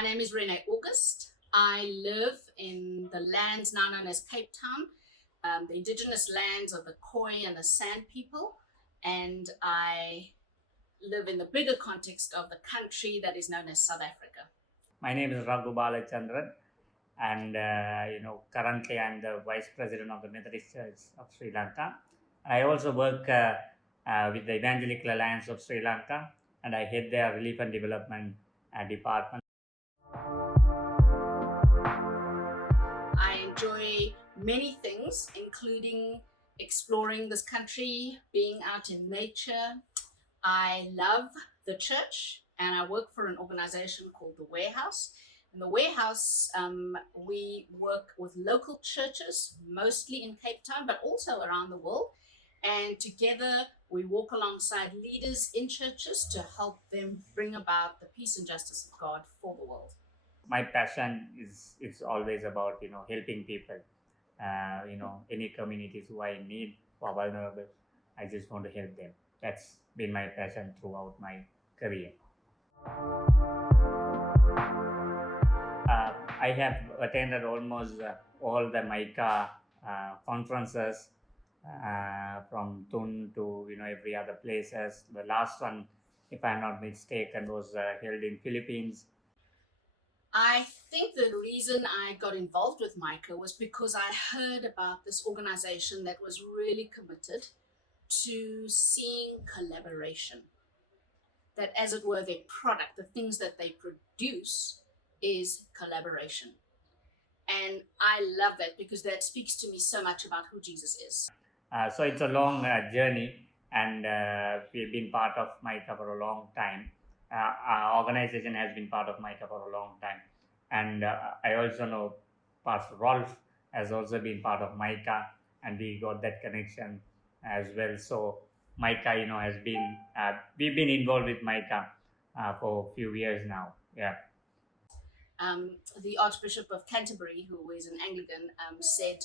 My name is Rene August. I live in the lands now known as Cape Town, the indigenous lands of the Khoi and the San people, and I live in the bigger context of the country that is known as South Africa. My name is Raghu Balachandran, and currently I'm the Vice President of the Methodist Church of Sri Lanka. I also work with the Evangelical Alliance of Sri Lanka, and I head their Relief and Development Department. I enjoy many things, including exploring this country, being out in nature. I love the church, and I work for an organization called The Warehouse. In The Warehouse, we work with local churches, mostly in Cape Town, but also around the world. And together we walk alongside leaders in churches to help them bring about the peace and justice of God for the world. My passion is always about helping people. Any communities who are in need or vulnerable, I just want to help them. That's been my passion throughout my career. I have attended almost all the Micha conferences from Thun to every other places. The last one, if I'm not mistaken, was held in Philippines. I think the reason I got involved with Micha was because I heard about this organization that was really committed to seeing collaboration. That, as it were, their product, the things that they produce, is collaboration. And I love that because that speaks to me so much about who Jesus is. So it's a long journey, and we've been part of Micha for a long time. Our organization has been part of Micha for a long time. And I also know Pastor Rolf has also been part of Micha, and we got that connection as well. So Micha, has been, we've been involved with Micha for a few years now. Yeah. The Archbishop of Canterbury, who is an Anglican, said,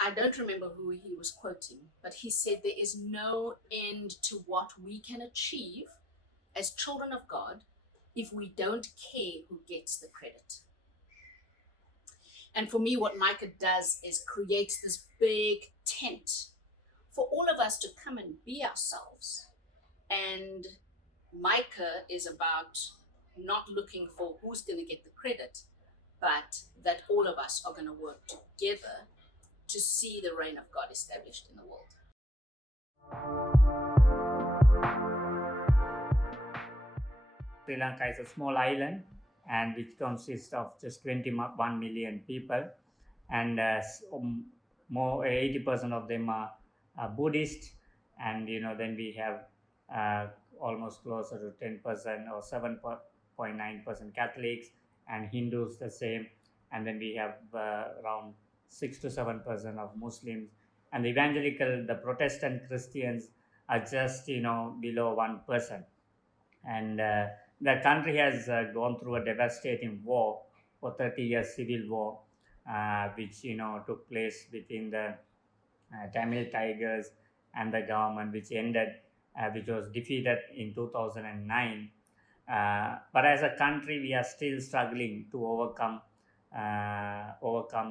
I don't remember who he was quoting, but he said there is no end to what we can achieve as children of God if we don't care who gets the credit. And for me, what Micha does is creates this big tent for all of us to come and be ourselves. And Micha is about not looking for who's going to get the credit, but that all of us are going to work together to see the reign of God established in the world. Sri Lanka is a small island, and which consists of just 21 million people, and more 80% of them are Buddhist, and then we have almost closer to 10% or 7.9% Catholics, and Hindus the same, and then we have around 6 to 7% of Muslims, and the Protestant Christians are just below 1%, and the country has gone through a devastating war for 30 years, civil war, which took place between the Tamil Tigers and the government, which was defeated in 2009. But as a country, we are still struggling to overcome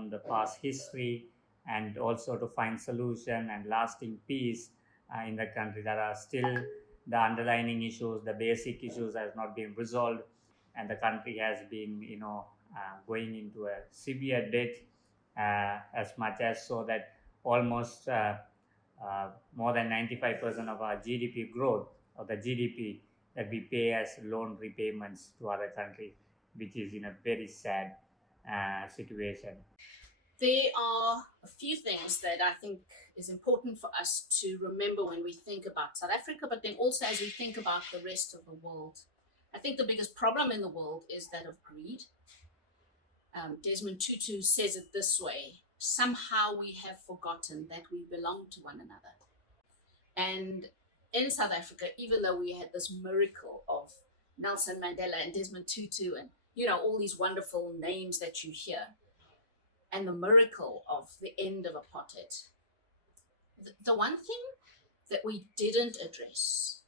the past history, and also to find solution and lasting peace in the country. There are still the underlying issues, the basic issues has not been resolved, and the country has been going into a severe debt, as much as so that almost more than 95% of our GDP growth, or the GDP that we pay as loan repayments to other countries, which is in a very sad situation. There are a few things that I think is important for us to remember when we think about South Africa, but then also as we think about the rest of the world. I think the biggest problem in the world is that of greed. Desmond Tutu says it this way: somehow we have forgotten that we belong to one another. And in South Africa, even though we had this miracle of Nelson Mandela and Desmond Tutu and all these wonderful names that you hear, and the miracle of the end of apartheid, the one thing that we didn't address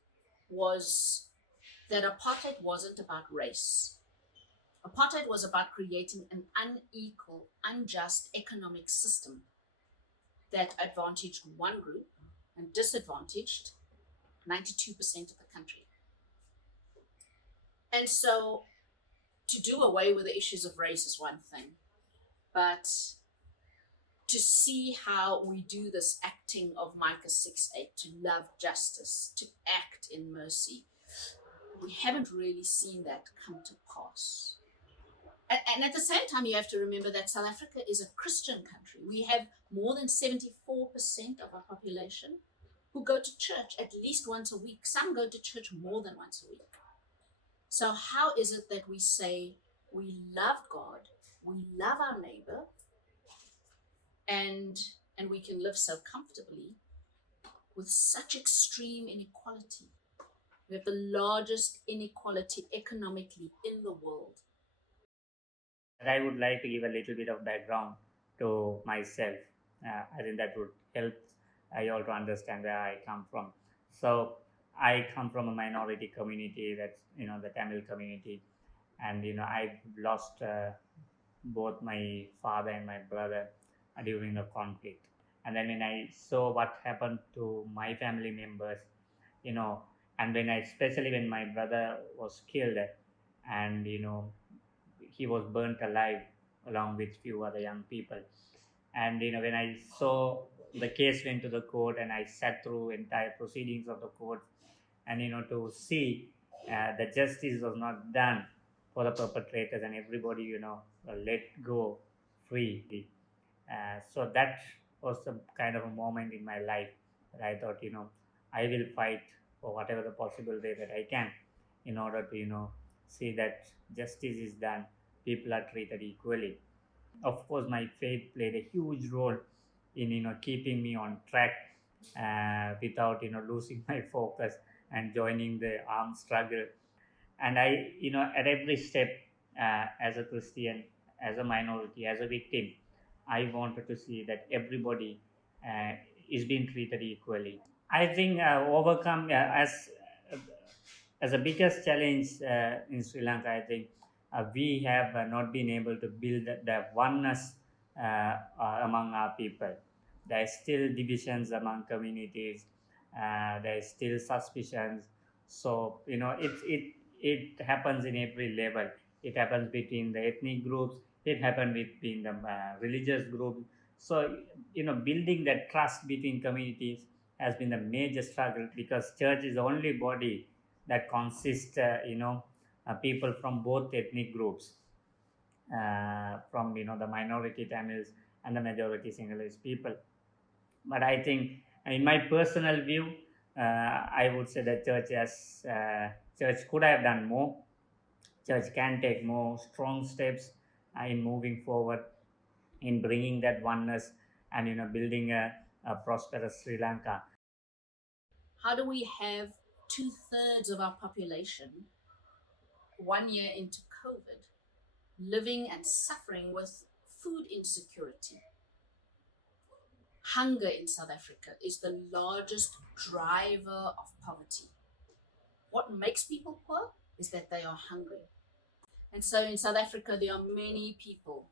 was that apartheid wasn't about race. Apartheid was about creating an unequal, unjust economic system that advantaged one group and disadvantaged 92% of the country. And so to do away with the issues of race is one thing, but to see how we do this acting of Micah 6:8, to love justice, to act in mercy, we haven't really seen that come to pass. And at the same time, you have to remember that South Africa is a Christian country. We have more than 74% of our population who go to church at least once a week. Some go to church more than once a week. So how is it that we say we love God, we love our neighbor, and we can live so comfortably with such extreme inequality? We have the largest inequality economically in the world. I would like to give a little bit of background to myself. I think that would help you all to understand where I come from. So I come from a minority community, that's the Tamil community, and I lost both my father and my brother during the conflict. And then when I saw what happened to my family members, and especially when my brother was killed, and he was burnt alive along with few other young people. And when I saw the case went to the court, and I sat through entire proceedings of the court, and to see the justice was not done for the perpetrators, and everybody let go free. So that was some kind of a moment in my life that I thought I will fight for whatever the possible way that I can, in order to see that justice is done, people are treated equally. Of course, my faith played a huge role in keeping me on track without losing my focus and joining the armed struggle. And I at every step, as a Christian, as a minority, as a victim, I wanted to see that everybody is being treated equally. I think overcome as a biggest challenge in Sri Lanka, I think we have not been able to build the oneness among our people. There are still divisions among communities. There is still suspicions. So it happens in every level. It happens between the ethnic groups. It happens between the religious groups. So building that trust between communities has been a major struggle, because church is the only body that consists people from both ethnic groups, from the minority Tamils and the majority Sinhalese people. But I think, in my personal view, I would say that church could have done more. Church can take more strong steps in moving forward, in bringing that oneness, and building a prosperous Sri Lanka. How do we have 2/3 of our population 1 year into COVID living and suffering with food insecurity? Hunger in South Africa is the largest driver of poverty. What makes people poor is that they are hungry. And so in South Africa, there are many people,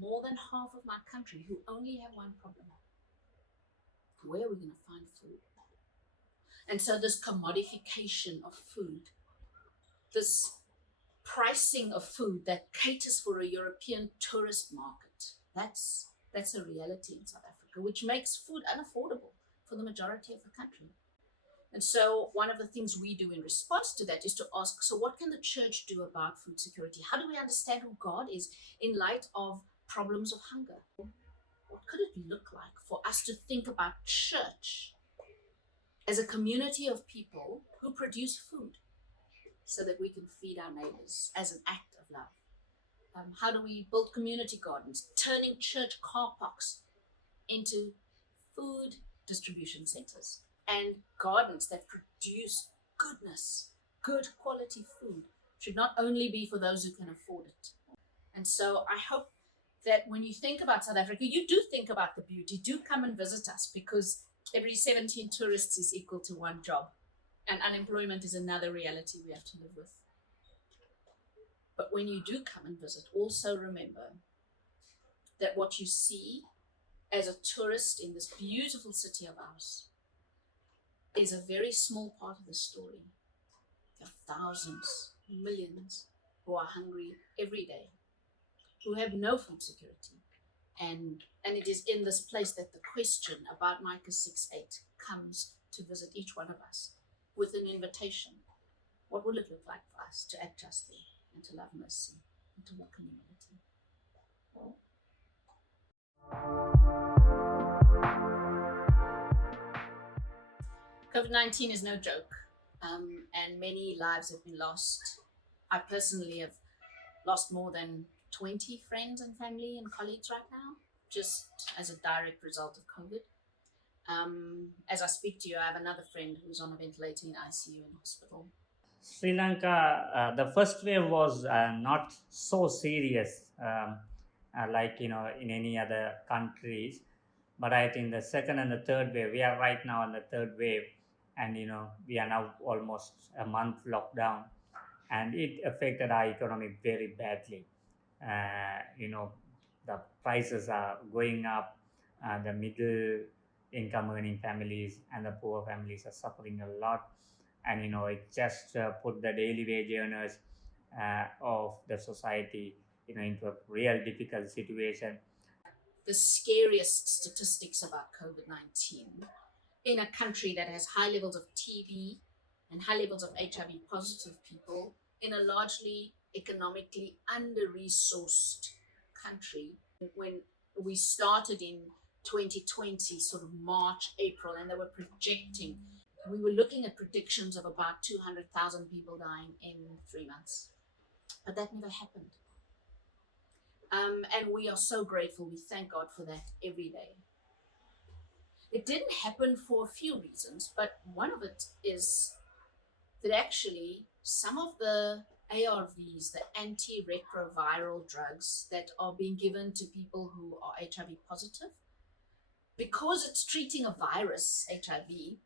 more than half of my country, who only have one problem. Where are we going to find food? And so this commodification of food, this pricing of food that caters for a European tourist market, that's a reality in South Africa, which makes food unaffordable for the majority of the country. And so one of the things we do in response to that is to ask, so what can the church do about food security? How do we understand who God is in light of problems of hunger? What could it look like for us to think about church as a community of people who produce food so that we can feed our neighbors as an act of love? How do we build community gardens, turning church car parks into food distribution centers and gardens that produce goodness, good quality food? Should not only be for those who can afford it. And so I hope that when you think about South Africa, you do think about the beauty. Do come and visit us, because every 17 tourists is equal to one job, and unemployment is another reality we have to live with. But when you do come and visit, also remember that what you see as a tourist in this beautiful city of ours is a very small part of the story. There are thousands, millions who are hungry every day, who have no food security. And it is in this place that the question about Micah 6:8 comes to visit each one of us with an invitation. What will it look like for us to act justly and to love mercy and to walk in humility? COVID-19 is no joke, and many lives have been lost. I personally have lost more than 20 friends and family and colleagues right now, just as a direct result of COVID. As I speak to you, I have another friend who's on a ventilator in ICU in hospital. Sri Lanka, the first wave was not so serious like in any other countries, but I think the second and the third wave, we are right now on the third wave, and we are now almost a month lockdown, and it affected our economy very badly. The prices are going up, the middle income earning families and the poor families are suffering a lot, and it just put the daily wage earners of the society into a real difficult situation. The scariest statistics about COVID-19 in a country that has high levels of TB and high levels of HIV positive people in a largely economically under-resourced country. When we started in 2020, sort of March, April, and they were projecting, we were looking at predictions of about 200,000 people dying in 3 months. But that never happened. And we are so grateful. We thank God for that every day. It didn't happen for a few reasons, but one of it is that actually some of the ARVs, the antiretroviral drugs that are being given to people who are HIV positive, because it's treating a virus, HIV,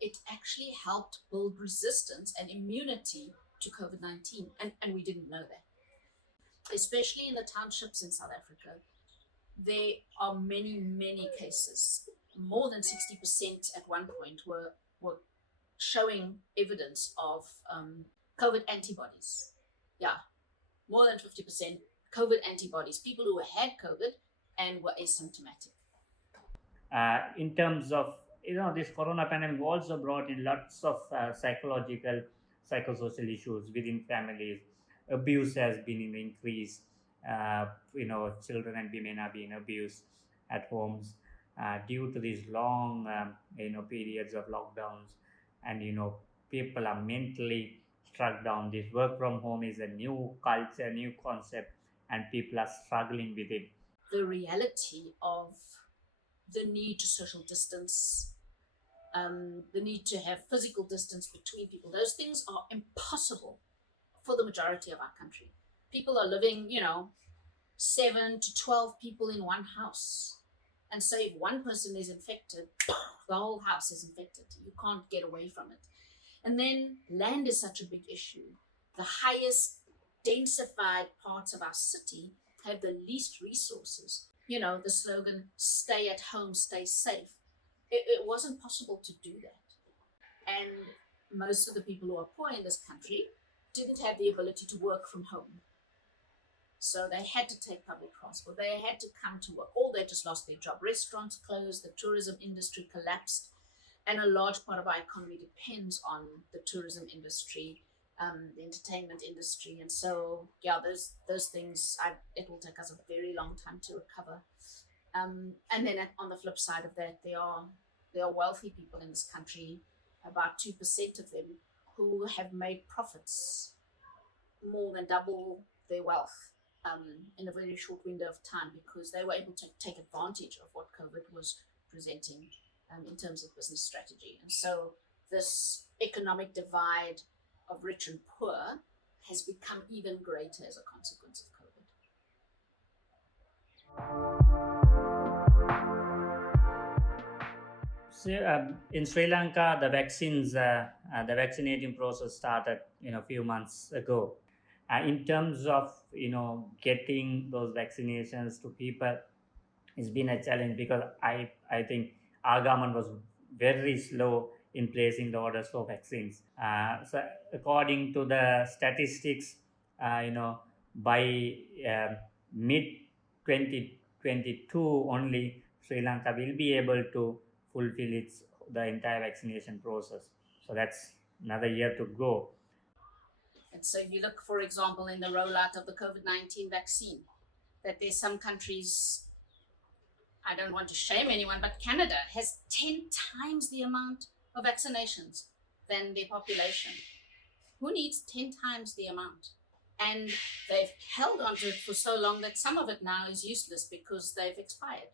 it actually helped build resistance and immunity to COVID-19, and we didn't know that. Especially in the townships in South Africa, there are many, many cases. More than 60% at one point were showing evidence of COVID antibodies. Yeah, more than 50% COVID antibodies, people who had COVID and were asymptomatic. In terms of, this corona pandemic also brought in lots of psychological, psychosocial issues within families. Abuse has been in increase. Children and women are being abused at homes due to these long, periods of lockdowns, and people are mentally struck down. This work from home is a new culture, new concept, and people are struggling with it. The reality of the need to social distance, the need to have physical distance between people, those things are impossible for the majority of our country. People are living, 7 to 12 people in one house. And so if one person is infected, the whole house is infected. You can't get away from it. And then land is such a big issue. The highest densified parts of our city have the least resources. The slogan, stay at home, stay safe. It wasn't possible to do that. And most of the people who are poor in this country didn't have the ability to work from home. So they had to take public transport. They had to come to work, or they just lost their job. Restaurants closed, the tourism industry collapsed, and a large part of our economy depends on the tourism industry, the entertainment industry. And so, yeah, those things, it will take us a very long time to recover. And then on the flip side of that, there are wealthy people in this country, about 2% of them, who have made profits more than double their wealth in a very short window of time, because they were able to take advantage of what COVID was presenting in terms of business strategy. And so this economic divide of rich and poor has become even greater as a consequence of COVID. So, in Sri Lanka, the vaccinating process started, a few months ago, In terms of getting those vaccinations to people, it's been a challenge because I think our government was very slow in placing the orders for vaccines. So according to the statistics, by mid 2022 only, Sri Lanka will be able to fulfill its the entire vaccination process. So that's another year to go. And so you look, for example, in the rollout of the COVID-19 vaccine, that there's some countries, I don't want to shame anyone, but Canada has 10 times the amount of vaccinations than their population. Who needs 10 times the amount? And they've held onto it for so long that some of it now is useless because they've expired.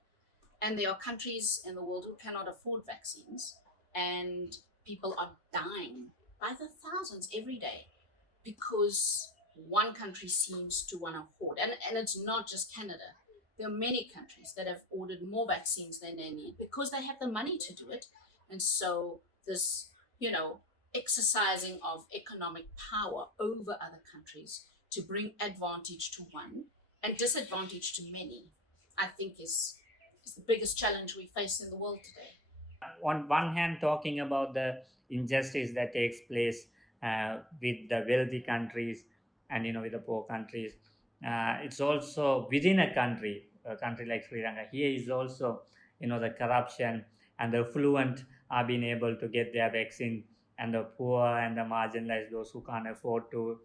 And there are countries in the world who cannot afford vaccines, and people are dying by the thousands every day because one country seems to want to hoard. And it's not just Canada. There are many countries that have ordered more vaccines than they need because they have the money to do it. And so this, exercising of economic power over other countries to bring advantage to one and disadvantage to many, I think is the biggest challenge we face in the world today. On one hand, talking about the injustice that takes place with the wealthy countries and with the poor countries, it's also within a country like Sri Lanka. Here is also the corruption, and the affluent are being able to get their vaccine, and the poor and the marginalized, those who can't afford to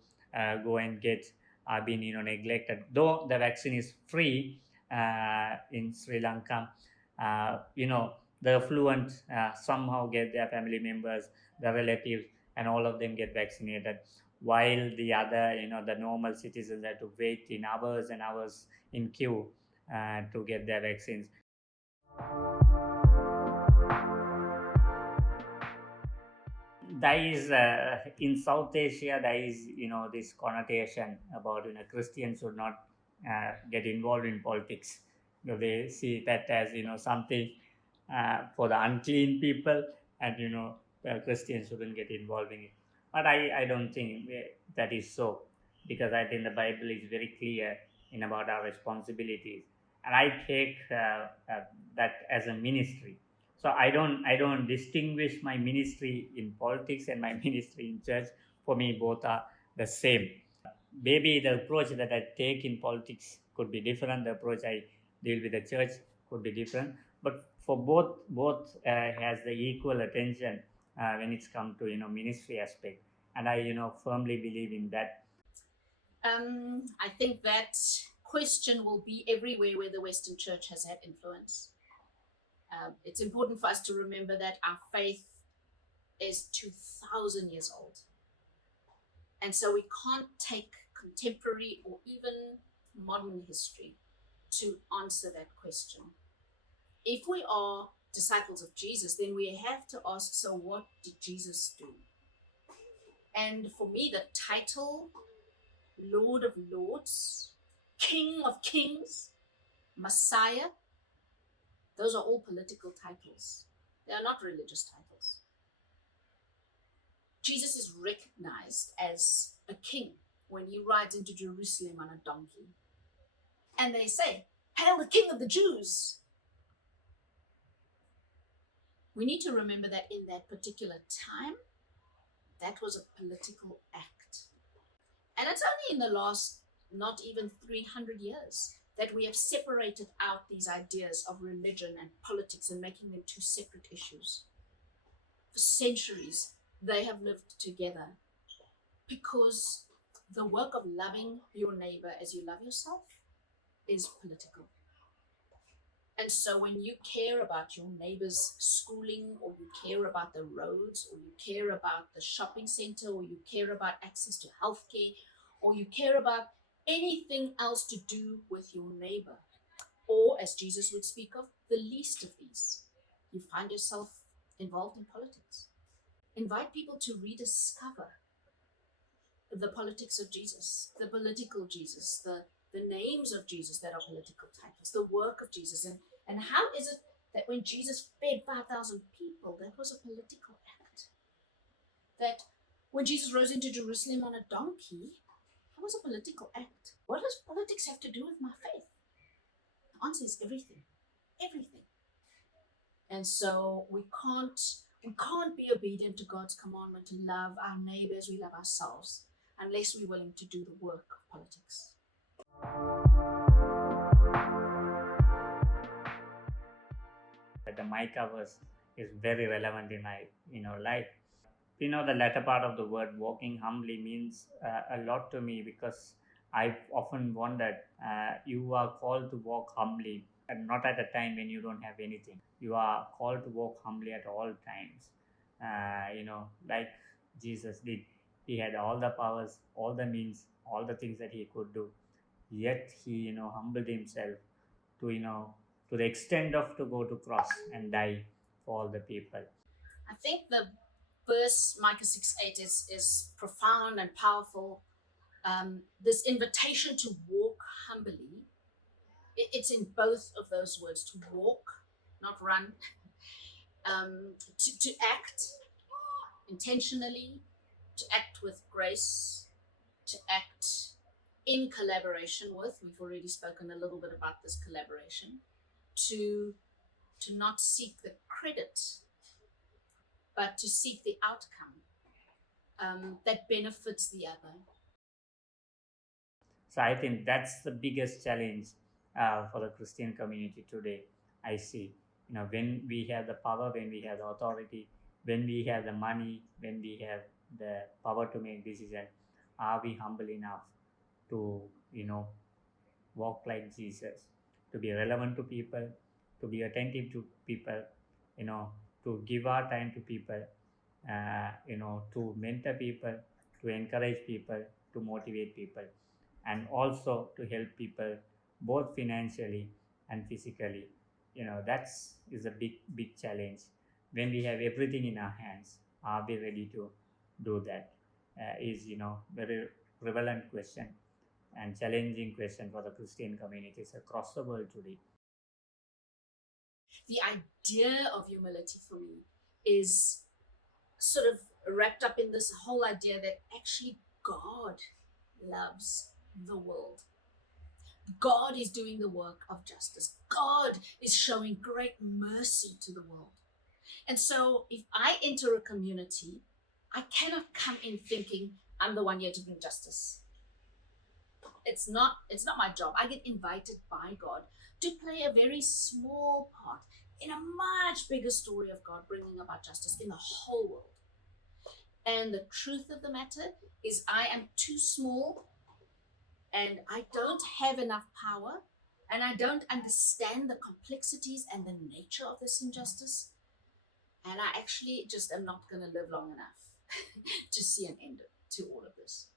go and get, are being neglected. Though the vaccine is free in Sri Lanka, the affluent somehow get their family members, the relatives, and all of them get vaccinated, while the other, the normal citizens have to wait in hours and hours in queue to get their vaccines. There is in South Asia, there is this connotation about Christians should not get involved in politics. They see that as something for the unclean people, and Christians shouldn't get involved in it. But I don't think that is so, because I think the Bible is very clear in about our responsibilities, and I take that as a ministry. So I don't distinguish my ministry in politics and my ministry in church. For me, both are the same. Maybe the approach that I take in politics could be different. The approach I deal with the church could be different. But for both has the equal attention when it's come to ministry aspect, and I firmly believe in that. I think that question will be everywhere where the Western Church has had influence. It's important for us to remember that our faith is 2,000 years old. And so we can't take contemporary or even modern history to answer that question. If we are disciples of Jesus, then we have to ask, so what did Jesus do? And for me, the title, Lord of Lords, King of Kings, Messiah, those are all political titles. They are not religious titles. Jesus is recognized as a king when he rides into Jerusalem on a donkey. And they say, "Hail the King of the Jews." We need to remember that in that particular time, that was a political act. And it's only in the last, not even 300 years, that we have separated out these ideas of religion and politics and making them two separate issues. For centuries, they have lived together because the work of loving your neighbor as you love yourself is political. And so when you care about your neighbor's schooling, or you care about the roads, or you care about the shopping center, or you care about access to healthcare, or you care about anything else to do with your neighbor, or as Jesus would speak of, the least of these, you find yourself involved in politics. Invite people to rediscover the politics of Jesus, the political Jesus, the names of Jesus that are political titles, the work of Jesus. And how is it that when Jesus fed 5,000 people, that was a political act? That when Jesus rose into Jerusalem on a donkey, how is a political act? What does politics have to do with my faith? The answer is everything. Everything. And so we can't be obedient to God's commandment to love our neighbors, we love ourselves, unless we're willing to do the work of politics. The Micha verse is very relevant in my life. The latter part of the word walking humbly means a lot to me, because I've often wondered, you are called to walk humbly, and not at a time when you don't have anything. You are called to walk humbly at all times. Like Jesus did. He had all the powers, all the means, all the things that he could do. Yet he humbled himself to the extent of to go to cross and die for all the people. I think the verse Micah 6:8 is profound and powerful. This invitation to walk humbly, it's in both of those words, to walk, not run, to act intentionally, to act with grace, to act in collaboration with, we've already spoken a little bit about this collaboration, to not seek the credit, but to seek the outcome that benefits the other. So I think that's the biggest challenge for the Christian community today. I see, when we have the power, when we have the authority, when we have the money, when we have the power to make decisions, are we humble enough to, walk like Jesus, to be relevant to people, to be attentive to people, to give our time to people, to mentor people, to encourage people, to motivate people, and also to help people both financially and physically. That's is a big challenge. When we have everything in our hands, are we ready to do that? Is very prevalent question and challenging question for the Christian communities across the world today. The idea of humility for me is sort of wrapped up in this whole idea that actually God loves the world. God is doing the work of justice. God is showing great mercy to the world. And so if I enter a community, I cannot come in thinking I'm the one here to bring justice. It's not my job. I get invited by God to play a very small part in a much bigger story of God bringing about justice in the whole world. And the truth of the matter is I am too small, and I don't have enough power, and I don't understand the complexities and the nature of this injustice. And I actually just am not going to live long enough to see an end to all of this.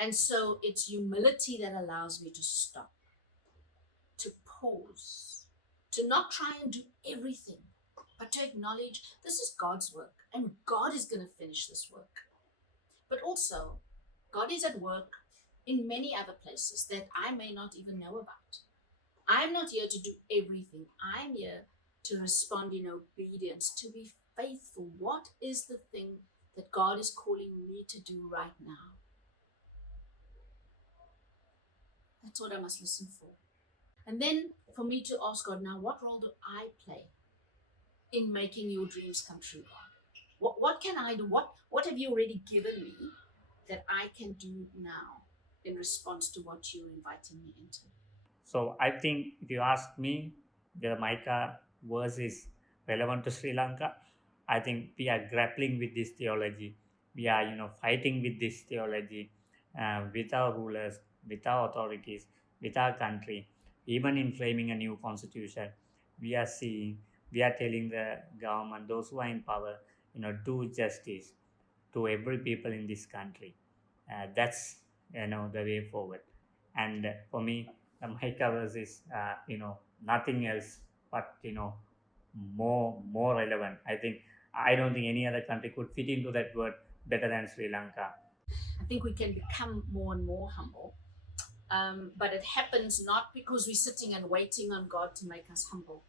And so it's humility that allows me to stop, to pause, to not try and do everything, but to acknowledge this is God's work and God is going to finish this work. But also, God is at work in many other places that I may not even know about. I'm not here to do everything. I'm here to respond in obedience, to be faithful. What is the thing that God is calling me to do right now? That's what I must listen for. And then for me to ask God, now what role do I play in making your dreams come true, God? What can I do? What have you already given me that I can do now in response to what you're inviting me into? So I think if you ask me, the Micha verse is relevant to Sri Lanka. I think we are grappling with this theology. We are, fighting with this theology with our rulers, with our authorities, with our country. Even in framing a new constitution, we are telling the government, those who are in power, do justice to every people in this country. That's the way forward. And for me, the Micha verse is nothing else but more relevant. I don't think any other country could fit into that word better than Sri Lanka. I think we can become more and more humble, but it happens not because we're sitting and waiting on God to make us humble,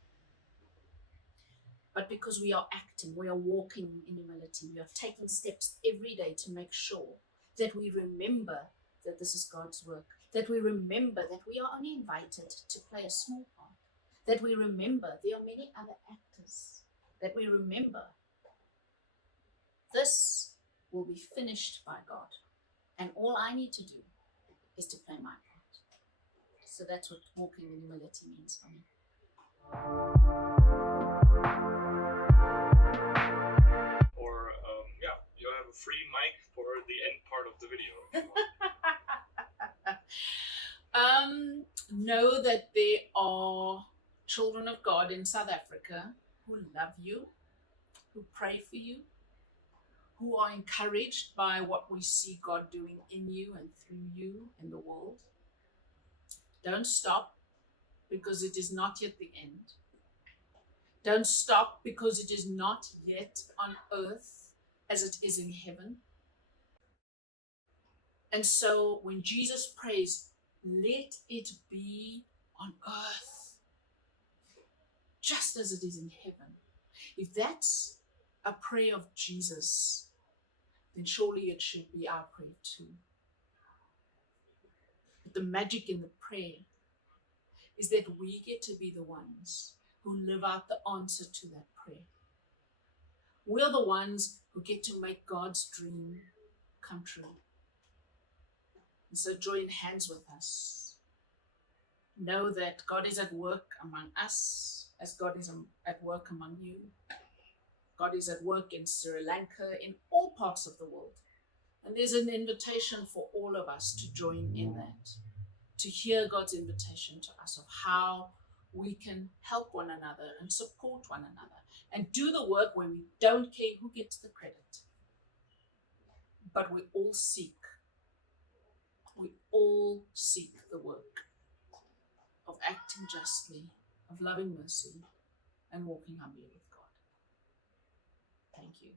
but because we are acting, we are walking in humility. We are taking steps every day to make sure that we remember that this is God's work, that we remember that we are only invited to play a small part, that we remember there are many other actors, that we remember this will be finished by God, and all I need to do is to play my part. So that's what walking in humility means for me. Or you have a free mic for the end part of the video. Know that there are children of God in South Africa who love you, who pray for you, who are encouraged by what we see God doing in you and through you in the world. Don't stop, because it is not yet the end. Don't stop, because it is not yet on earth as it is in heaven. And so when Jesus prays, let it be on earth, just as it is in heaven. If that's a prayer of Jesus, then surely it should be our prayer too. But the magic in the prayer is that we get to be the ones who live out the answer to that prayer. We're the ones who get to make God's dream come true. And so join hands with us. Know that God is at work among us, as God is at work among you. God is at work in Sri Lanka, in all parts of the world. And there's an invitation for all of us to join in that, to hear God's invitation to us of how we can help one another and support one another and do the work where we don't care who gets the credit. But we all seek the work of acting justly, of loving mercy, and walking humbly with God. Thank you.